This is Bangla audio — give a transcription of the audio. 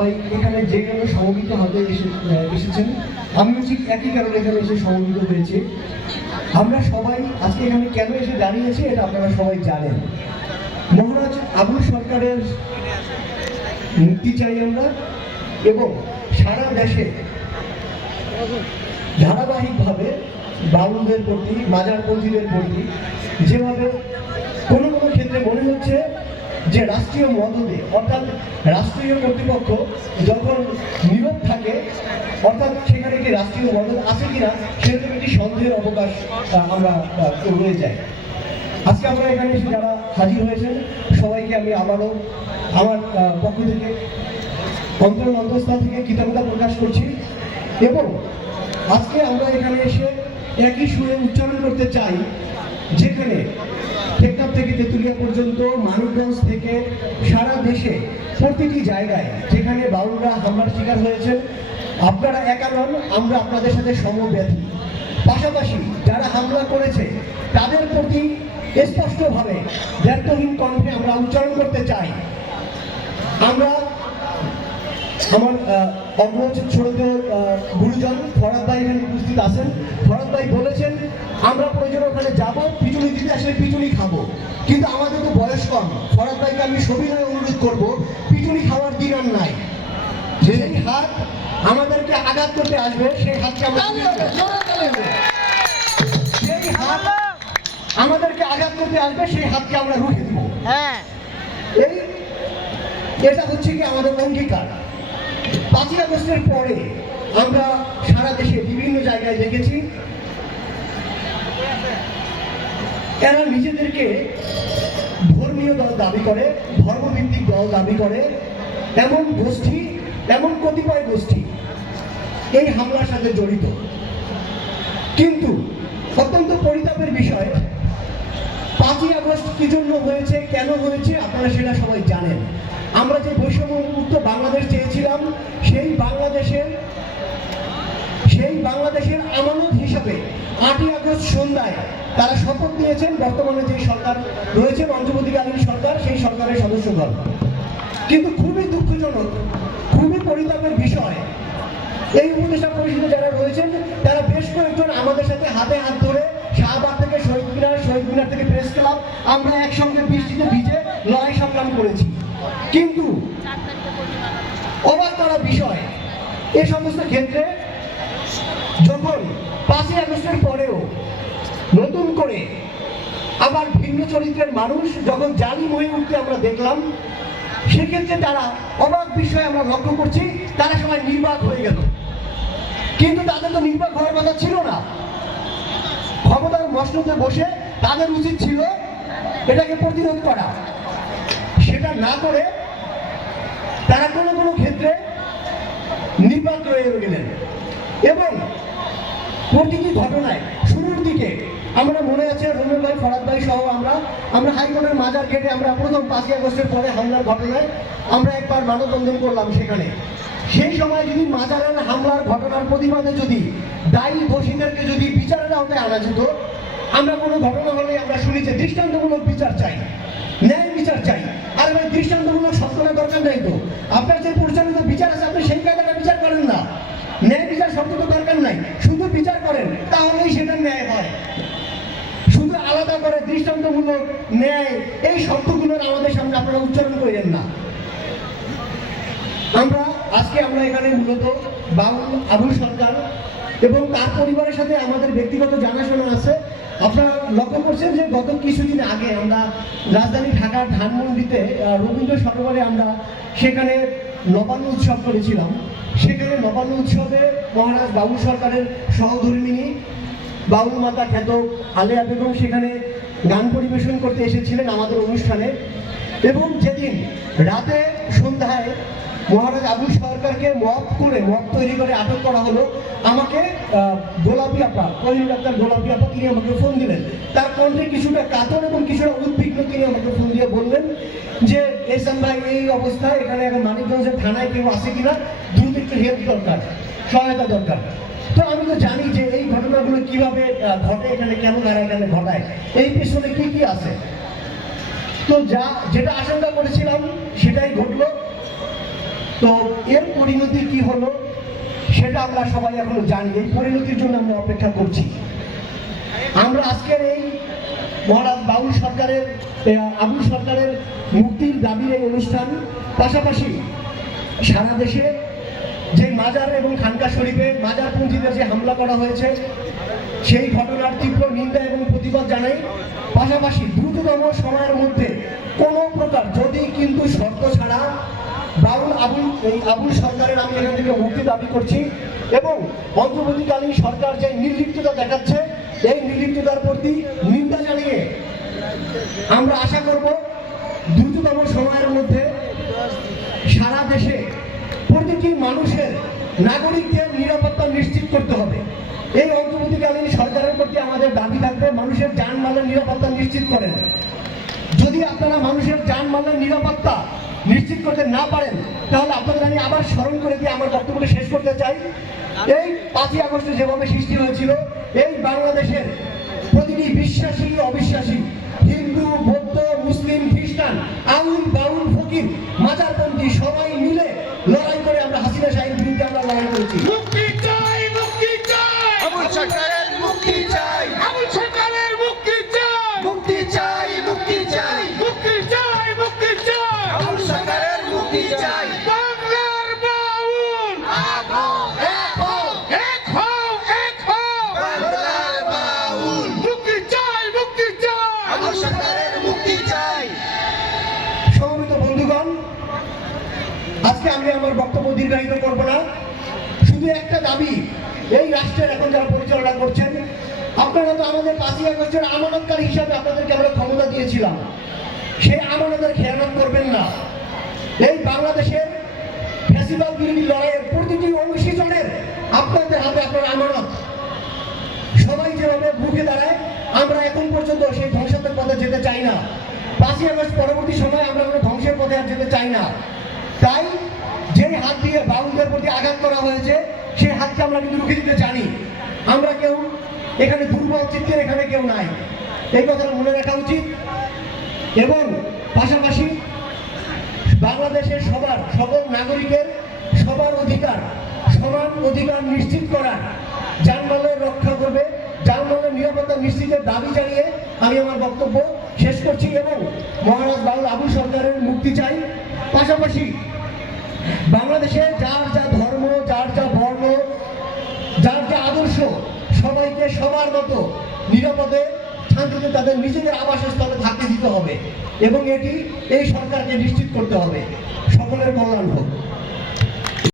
সবাই এখানে যে কারণে সমবেত হতে এসেছেন, আমিও ঠিক একই কারণে এখানে এসে সমবেত হয়েছি। আমরা সবাই আজকে এখানে কেন এসে দাঁড়িয়েছি এটা আপনারা সবাই জানেন। মহারাজ আবুল সরকারের মুক্তি চাই আমরা, এবং সারা দেশে ধারাবাহিকভাবে বাউলদের প্রতি, মাজারপন্থীদের প্রতি যেভাবে কোনো কোনো ক্ষেত্রে মনে হচ্ছে যে রাষ্ট্রীয় মদদে, অর্থাৎ রাষ্ট্রীয় কর্তৃপক্ষ যখন নীরব থাকে, অর্থাৎ সেখানে একটি রাষ্ট্রীয় মদত আছে কিনা সেরকম একটি সন্দেহের অবকাশ আমরা রয়ে যাই। আজকে আমরা এখানে এসে যারা হাজির হয়েছেন সবাইকে আমি আবারও আমার পক্ষ থেকে অন্তঃস্থল থেকে কৃতজ্ঞতা প্রকাশ করছি। এবং আজকে আমরা এখানে এসে একই সুরে উচ্চারণ করতে চাই, যেখানে টেকনাফ থেকে তেঁতুলিয়া পর্যন্ত, মানিকগঞ্জ থেকে সারা দেশে প্রতিটি জায়গায় যেখানে বাউলরা হামলার শিকার হয়েছেন, আপনারা একা নন, আমরা আপনাদের সাথে সমব্যথী। পাশাপাশি যারা হামলা করেছে তাদের প্রতি স্পষ্টভাবে ব্যর্থহীন কণ্ঠে আমরা উচ্চারণ করতে চাই। আমরা আমার অগ্রজ ছোট গুরুজন ফরাদ ভাই এখানে উপস্থিত আছেন। ফরাদ ভাই বলেছেন আমরা প্রয়োজন ওখানে যাবো, পিটুনি দিতে আসলে পিটুনি খাবো, কিন্তু আমাদের তো বয়স কম। ফরাদ ভাইকে আমি সবিনয়ে অনুরোধ করবো, পিটুনি খাওয়ার দিন আর নাই। যেই হাত আমাদেরকে আঘাত করতে আসবে সেই হাতকে আমরা, সেই হাত আমাদেরকে আঘাত করতে আসবে সেই হাতকে আমরা রুখে দেবো। এটা হচ্ছে কি আমাদের অঙ্গীকার। 5ই আগস্টের পরে আমরা সারা দেশে বিভিন্ন জায়গায় দেখেছি এরা নিজেদেরকে ধর্মীয় দল দাবি করে, ধর্মভিত্তিক দল দাবি করে, এমন গোষ্ঠী, এমন কতিপয় গোষ্ঠী এই হামলার সাথে জড়িত। কিন্তু অত্যন্ত পরিতাপের বিষয়, 5ই আগস্ট কি জন্য হয়েছে, কেন হয়েছে আপনারা সেটা সবাই জানেন। আমরা যে বৈষম্যমুক্ত বাংলাদেশ চেয়েছিলাম, সেই বাংলাদেশের আমানত হিসাবে 8ই আগস্ট সন্ধ্যায় তারা শপথ নিয়েছেন বর্তমানে যে সরকার রয়েছে অন্তর্বর্তীকালীন সরকার, সেই সরকারের সদস্যগণ। কিন্তু খুবই দুঃখজনক, খুবই পরিতাপের বিষয়, এই উপদেষ্টা পরিষদে যারা রয়েছেন তারা বেশ কয়েকজন আমাদের সাথে হাতে হাত ধরে শাহবাগ থেকে শহীদ মিনার থেকে প্রেস ক্লাব আমরা একসঙ্গে বৃষ্টিতে ভিজে লড়াই সংগ্রাম করেছি। কিন্তু অবাক করা বিষয়, এ সমস্ত ক্ষেত্রে যখন 5ই আগস্টের পরেও নতুন করে আবার ভিন্ন চরিত্রের মানুষ যখন জালিম হয়ে উঠতে আমরা দেখলাম, সেক্ষেত্রে তারা অবাক বিষয় আমরা লক্ষ্য করছি, তারা সবাই নির্বাক হয়ে গেল। কিন্তু তাদের তো নির্বাক হওয়ার কথা ছিল না। ক্ষমতার মসনদে বসে তাদের উচিত ছিল এটাকে প্রতিরোধ করা। সেটা না করে তারা কোনো কোনো ক্ষেত্রে নির্বাক হয়ে গেলেন। এবং প্রতিটি ঘটনায় শুরুর দিকে আমরা মনে আছে রুমেল ভাই, ফরাদ ভাই সহ আমরা হাইকোর্টের মাজার গেটে আমরা প্রথম 5ই আগস্টের পরে হামলার ঘটনায় আমরা একবার মানববন্ধন করলাম। সেখানে সেই সময় যদি মাজারের হামলার ঘটনার প্রতিবাদে যদি দায়ী দোষীদেরকে যদি বিচারের আওতায় আনা যেত, আমরা কোনো ঘটনা হলে আমরা শুনি যে দৃষ্টান্তমূলক বিচার চাই, ন্যায় বিচার চাই। আর ভাই দৃষ্টান্তমূলক সত্যতা দরকার নেই তো, আপনার যে পরিচালিত বিচার আছে আপনি সেই কায়দাটা বিচার করেন না। ন্যায় বিচার সত্যতা দরকার নাই, শুধু বিচার করেন, তাহলেই সেটা ন্যায় হয়। শুধু আলাদা করে দৃষ্টান্তমূলক ন্যায় এই শব্দগুলোর আমাদের সামনে আপনারা উচ্চারণ করেন না। আজকে আমরা এখানে মূলত বাউল আবুল সরকার এবং তার পরিবারের সাথে আমাদের ব্যক্তিগত জানাশোনা আছে। আপনারা লক্ষ্য করছেন যে গত কিছুদিন আগে আমরা রাজধানী ঢাকার ধানমন্ডিতে রবীন্দ্র সরোবরে আমরা সেখানে নবান্ন উৎসব করেছিলাম। সেখানে নবান্ন উৎসবে মহারাজ বাউল সরকারের সহধর্মিণী বাউল মাতা খ্যাত আলেয়া বেগম সেখানে গান পরিবেশন করতে এসেছিলেন আমাদের অনুষ্ঠানে। এবং যেদিন রাতে সন্ধ্যায় মহারাজ আবুল সরকারকে মব তৈরি করে আটক করা হলো, আমাকে গোলাপি আপা, কলিম ডাক্তার গোলাপি আপা, তিনি আমাকে ফোন দিলেন। তার কণ্ঠে কিছুটা কাতর এবং কিছুটা উদ্বিগ্ন, তিনি আমাকে ফোন দিয়ে বললেন যে এসএম ভাই এই অবস্থায় এখানে এখন মানিকগঞ্জের থানায় কেউ আছে কিনা, দ্রুত একটু হেল্প দরকার, সহায়তা দরকার। তো আমি তো জানি যে এই ঘটনাগুলো কিভাবে ঘটে, এখানে কেন তারা এখানে ঘটায়, এই পেছনে কি কি আছে। তো যেটা আশঙ্কা করেছিলাম সেটাই ঘটলো। তো এর পরিণতি কি হলো সেটা আমরা সবাই এখনো জানি। এই পরিণতির জন্য আমরা অপেক্ষা করছি। আমরা আজকের এই মহারাজ আবুল সরকারের মুক্তির দাবির এই অনুষ্ঠান, পাশাপাশি সারা দেশে যে মাজার এবং খানকা শরীফে মাজারপন্থীদের যে হামলা করা হয়েছে সেই ঘটনার তীব্র নিন্দা এবং প্রতিবাদ জানাই। পাশাপাশি দ্রুততম সময়ের মধ্যে কোনো প্রকার যদি কিন্তু শর্ত ছাড়া আবুল সরকারের আমি এখান থেকে মুক্তি দাবি করছি এবং অন্তর্বর্তীকালীন সরকার যে নির্লিপ্ততা দেখাচ্ছে এই নির্লিপ্ততার প্রতি নিন্দা জানিয়ে আমরা আশা করব দ্রুততম সময়ের মধ্যে সারা দেশে প্রতিটি মানুষের নাগরিকদের নিরাপত্তা নিশ্চিত করতে হবে। এই অন্তর্বর্তীকালীন সরকারের প্রতি আমাদের দাবি থাকবে মানুষের জানমালের নিরাপত্তা নিশ্চিত করেন। যদি আপনারা মানুষের জানমালের নিরাপত্তা নিশ্চিত করতে না পারেন তাহলে আপনাদের আমি আবার স্মরণ করে দিয়ে আমার বক্তব্যকে শেষ করতে চাই। এই 5ই আগস্টে যেভাবে সৃষ্টি হয়েছিল এই বাংলাদেশের প্রতিটি বিশ্বাসী অবিশ্বাসী হিন্দু বৌদ্ধ মুসলিম খ্রিস্টান আউল বাউল ফকির মাজারপন্থী সবাই মিলে লড়াই করে আমরা হাসিনা শাহীর বিরুদ্ধে আমরা লড়াই করেছি। মুক্তি চাই, মুক্তি চাই, আবুল সরকারের মুক্তি চাই, আবুল সরকারের মুক্তি চাই, মুক্তি চাই, মুক্তি চাই, মুক্তি চাই, মুক্তি চাই, আবুল সরকারের মুক্তি চাই। বাংলার বাউল এক হও, এক হও, এক হও, এক হও, বাংলার বাউল। মুক্তি চাই, মুক্তি চাই, আবুল সরকারের মুক্তি চাই। সমবেত বন্ধুগণ, আজকে আমি আমার বক্তব্য দীর্ঘায়িত করব না। শুধু একটা দাবি, এই রাষ্ট্রের এখন যারা পরিচালনা করছেন আপনারা তো আমাদের 5ই আগস্টের আমানতকারী হিসাবে আপনাদেরকে আমরা ক্ষমতা দিয়েছিলাম, সেই আমানতের খেয়ানত করবেন না। এই বাংলাদেশের ফ্যাসিবাদ বিরোধী লড়াইয়ের প্রতিটি অংশীজনের আপনাদের হাতে আপনার আমানত। সবাই যেভাবে বুকে দাঁড়ায় আমরা এখন পর্যন্ত সেই ধ্বংসাত্মক পথে যেতে চাই না। 5ই আগস্ট পরবর্তী সময় আমরা কোনো ধ্বংসের পথে আর যেতে চাই না। তাই যেই হাত দিয়ে বাউলদের প্রতি আঘাত করা হয়েছে সেই হাতকে আমরা কিন্তু রুখে দিতে জানি। আমরা কেউ এখানে দুর্বল চিত্তের এখানে কেউ নাই, এই কথাটা মনে রাখা উচিত। এবং পাশাপাশি বাংলাদেশের সকল নাগরিকের সবার অধিকার সমান অধিকার নিশ্চিত করার, যানবাহনের রক্ষা করবে, যানবাহনের নিরাপত্তা নিশ্চিতের দাবি জানিয়ে আমি আমার বক্তব্য শেষ করছি এবং মহারাজ বাউল আবুল সরকারের মুক্তি চাই। পাশাপাশি বাংলাদেশে যার যা ধর্ম, যার যা বর্ণ, যার যা আদর্শ সবাইকে সবার মতো নিরাপদে শান্তিতে তাদের নিজেদের আবাসস্থলে থাকতে দিতে হবে এবং এটি এই সরকারকে নিশ্চিত করতে হবে। সকলের কল্যাণ হোক।